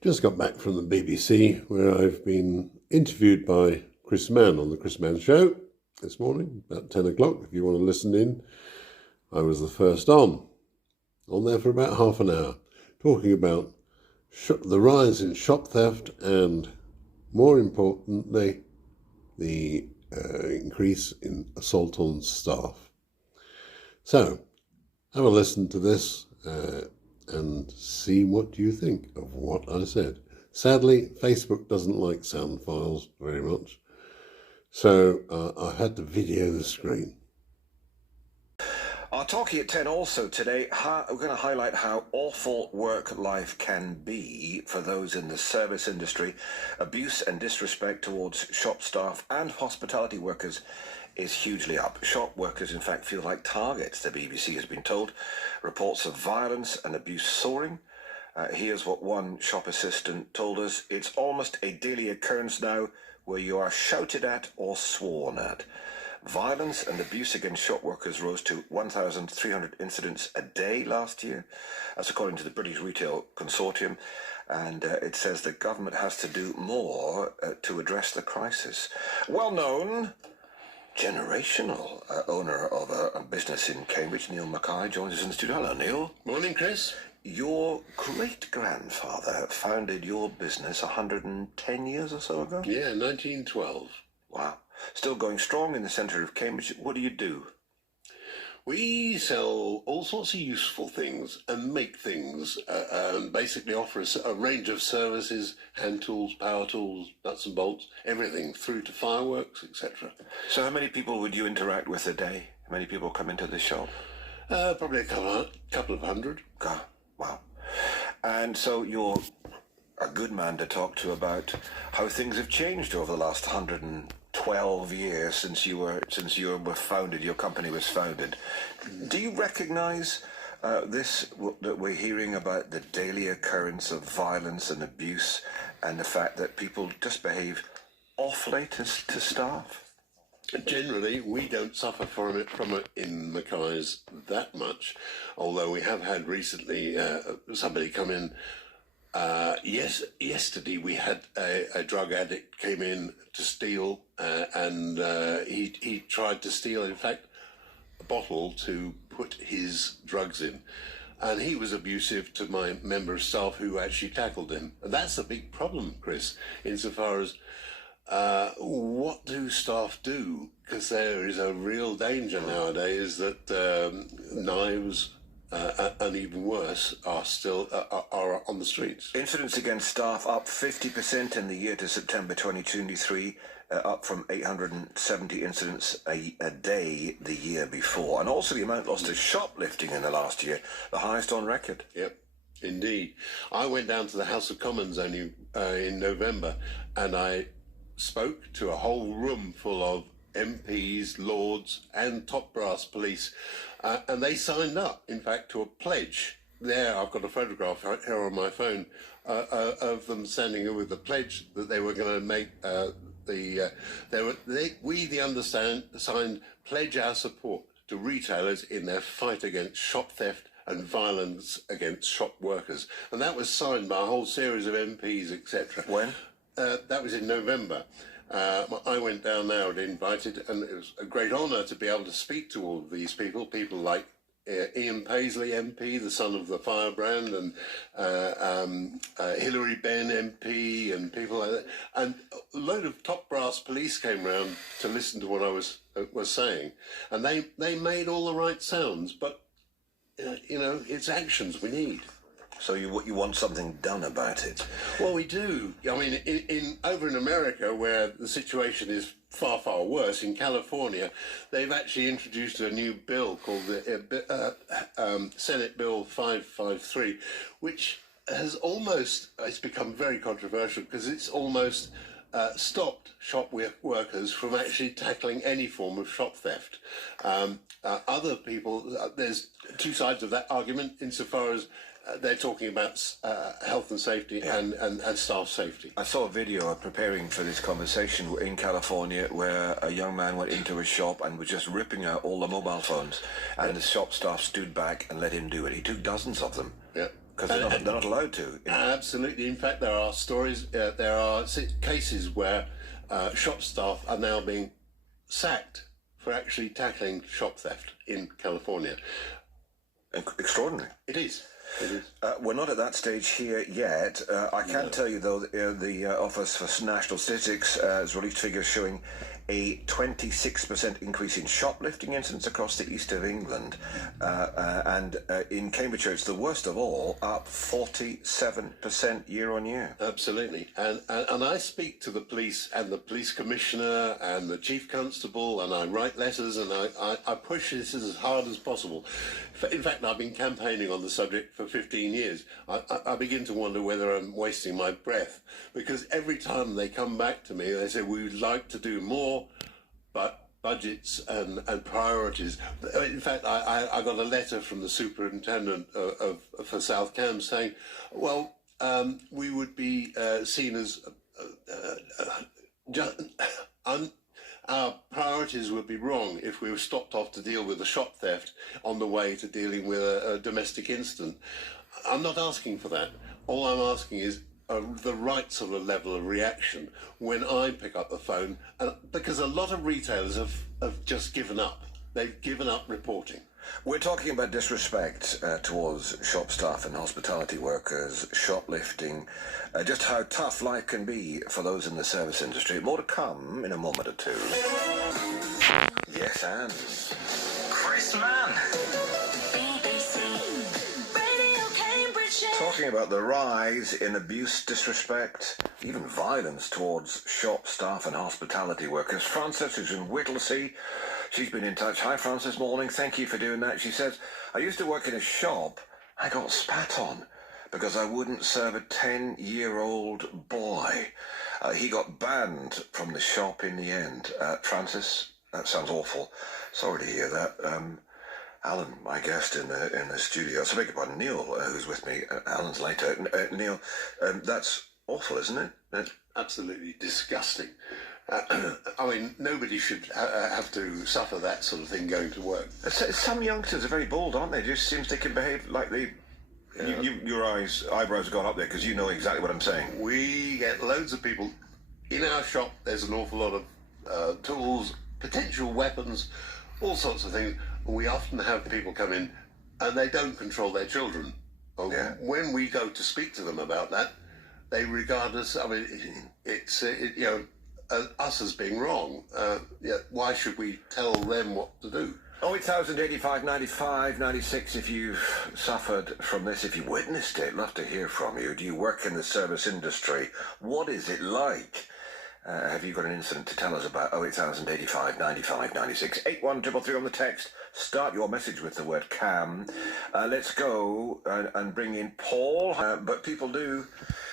Just got back from the BBC where I've been interviewed by Chris Mann on the Chris Mann Show this morning, about 10 o'clock. If you want to listen in, I was the first on there for about half an hour, talking about the rise in shop theft and, more importantly, the increase in assault on staff. So, have a listen to this and see what you think of what I said. Sadly, Facebook doesn't like sound files very much, so I had to video the screen. Our talkie at 10 also today, we're going to highlight how awful work life can be for those in the service industry. Abuse and disrespect towards shop staff and hospitality workers is hugely up. Shop workers, in fact, feel like targets, the BBC has been told. Reports of violence and abuse soaring. Here's what one shop assistant told us. It's almost a daily occurrence now where you are shouted at or sworn at. Violence and abuse against shop workers rose to 1,300 incidents a day last year. That's according to the British Retail Consortium. And it says the government has to do more to address the crisis. Well-known, generational owner of a business in Cambridge, Neil Mackay, joins us in the studio. Hello, Neil. Morning, Chris. Your great-grandfather founded your business 110 years or so ago? Yeah, 1912. Wow. Still going strong in the centre of Cambridge. What do you do? We sell all sorts of useful things and make things, basically offer a range of services, hand tools, power tools, nuts and bolts, everything, through to fireworks, etc. So how many people would you interact with a day? How many people come into the shop? Probably a couple of hundred. God, wow. And so you're a good man to talk to about how things have changed over the last 112 years since you were founded. Your company was founded. Do you recognise this that we're hearing about the daily occurrence of violence and abuse, and the fact that people just behave awfully to staff? Generally, we don't suffer from it in Mackay's that much, although we have had recently somebody come in. Yesterday we had a drug addict came in to steal, and he tried to steal, in fact, a bottle to put his drugs in. And he was abusive to my member of staff who actually tackled him. And that's a big problem, Chris, insofar as what do staff do? Because there is a real danger nowadays that knives and even worse are still are on the streets. Incidents against staff up 50% in the year to September 2023, up from 870 incidents a day the year before. And also the amount lost to shoplifting in the last year, the highest on record. Yep, indeed. I went down to the House of Commons only in November, and I spoke to a whole room full of MPs, lords and top brass police, and they signed up, in fact, to a pledge. There, I've got a photograph here on my phone of them standing with the pledge that they were going to make we undersigned pledge our support to retailers in their fight against shop theft and violence against shop workers. And that was signed by a whole series of MPs, etc. When? That was in November. I went down there and invited, and it was a great honour to be able to speak to all of these people like Ian Paisley MP, the son of the firebrand, and Hilary Benn MP, and people like that. And a load of top brass police came round to listen to what I was saying, and they made all the right sounds, but it's actions we need. So you want something done about it? Well, we do. I mean, over in America, where the situation is far, far worse, in California, they've actually introduced a new bill called the Senate Bill 553, which has it's become very controversial because it's almost stopped shop workers from actually tackling any form of shop theft. Other people, there's two sides of that argument insofar as they're talking about health and safety and staff safety. I saw a video preparing for this conversation in California where a young man went into a shop and was just ripping out all the mobile phones, and the shop staff stood back and let him do it. He took dozens of them. Yeah. Because they're not allowed to. Absolutely. In fact, there are stories, there are cases where shop staff are now being sacked for actually tackling shop theft in California. Extraordinary. It is. It is. We're not at that stage here yet. I can tell you, though, the Office for National Statistics has released figures showing a 26% increase in shoplifting incidents across the east of England. And in Cambridgeshire, it's the worst of all, up 47% year on year. Absolutely. And I speak to the police and the police commissioner and the chief constable, and I write letters, and I push this as hard as possible. In fact, I've been campaigning on the subject for 15 years. I begin to wonder whether I'm wasting my breath, because every time they come back to me, they say, we would like to do more, but budgets and priorities. In fact, I got a letter from the superintendent for South Cam saying, well, we would be seen as our priorities would be wrong if we were stopped off to deal with a shop theft on the way to dealing with a domestic incident. I'm not asking for that. All I'm asking is the right sort of level of reaction when I pick up the phone, because a lot of retailers have just given up. They've given up reporting. We're talking about disrespect towards shop staff and hospitality workers, shoplifting, just how tough life can be for those in the service industry. More to come in a moment or two. Yes, and Chris Mann. Talking about the rise in abuse, disrespect, even violence towards shop staff and hospitality workers. Frances, who's in Whittlesea, she's been in touch. Hi, Frances, morning. Thank you for doing that. She says, I used to work in a shop. I got spat on because I wouldn't serve a 10-year-old boy. He got banned from the shop in the end. Frances, that sounds awful. Sorry to hear that. Alan, my guest in the studio. So beg your pardon, Neil, who's with me. Alan's later. Neil, that's awful, isn't it? Absolutely disgusting. I mean, nobody should have to suffer that sort of thing going to work. Some youngsters are very bold, aren't they? It just seems they can behave like they... Your eyebrows have gone up there because you know exactly what I'm saying. We get loads of people. In our shop, there's an awful lot of tools, potential weapons, all sorts of things. We often have people come in and they don't control their children. Yeah. When we go to speak to them about that, they regard us, I mean, it's, us as being wrong. Why should we tell them what to do? 08000 85 95 96 if you've suffered from this, if you witnessed it. Love to hear from you. Do you work in the service industry? What is it like? Have you got an incident to tell us about? 08000 85 95 96 81333 on the text. Start your message with the word CAM. Let's go and bring in Paul. But people do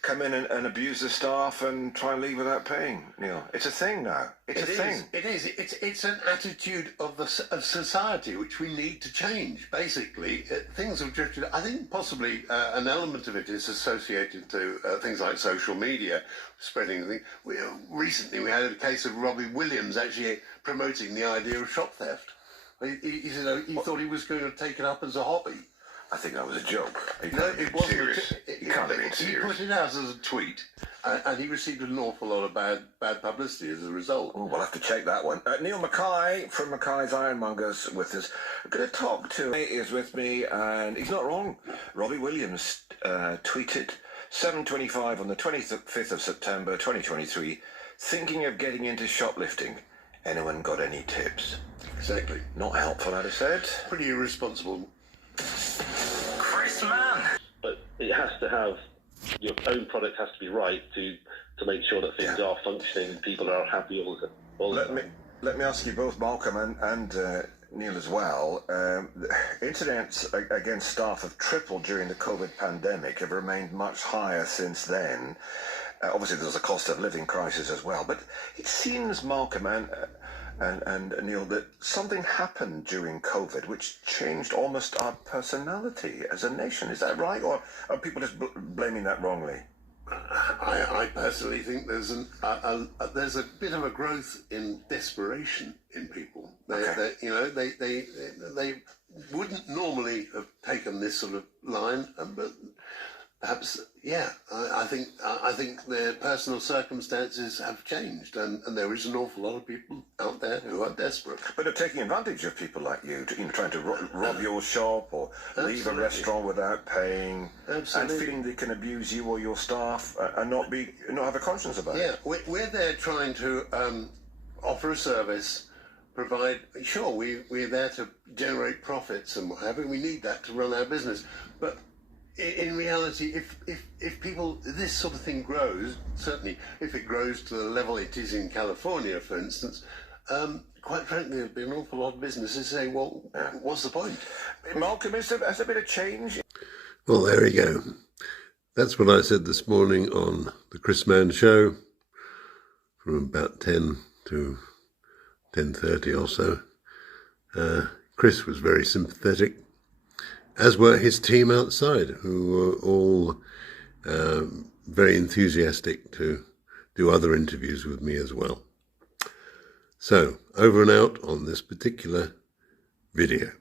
come in and abuse the staff and try and leave without paying. Neil, it's a thing now. It's a thing. It is. It's an attitude of society which we need to change. Basically, things have drifted. I think possibly an element of it is associated to things like social media spreading things. Recently, we had a case of Robbie Williams actually promoting the idea of shop theft. He said he thought he was going to take it up as a hobby. I think that was a joke. No, it wasn't. Serious. You can't have been He serious. put it out as a tweet, and he received an awful lot of bad publicity as a result. Oh, we'll have to check that one. Neil Mackay from Mackay's Ironmongers with us. I'm going to talk to is with me, and he's not wrong. Robbie Williams tweeted 7:25 on the 25th of September 2023, thinking of getting into shoplifting. Anyone got any tips? Exactly. Not helpful, I'd have said. Pretty irresponsible. Chris Mann. But it has to have, your own product has to be right to make sure that things are functioning and people are happy all the time. Let me ask you both, Malcolm and Neil as well. Incidents against staff have tripled during the COVID pandemic, have remained much higher since then. Obviously, there's a cost of living crisis as well. But it seems, Malcolm and Neil, that something happened during COVID which changed almost our personality as a nation. Is that right? Or are people just blaming that wrongly? I personally think there's there's a bit of a growth in desperation in people. They wouldn't normally have taken this sort of line, but perhaps, yeah. I think their personal circumstances have changed, and there is an awful lot of people out there who are desperate. But they're taking advantage of people like you, trying to rob your shop or leave a restaurant without paying, and feeling they can abuse you or your staff and not have a conscience about it. Yeah, we're there trying to offer a service, provide. Sure, we're there to generate profits and what have you. We need that to run our business, but in reality, if people, this sort of thing grows, certainly if it grows to the level it is in California, for instance, quite frankly, there'd be an awful lot of businesses saying, well, what's the point? Malcolm, has there been a change? Well, there you go. That's what I said this morning on the Chris Mann Show from about 10 to 10:30 or so. Chris was very sympathetic, as were his team outside, who were all very enthusiastic to do other interviews with me as well. So, over and out on this particular video.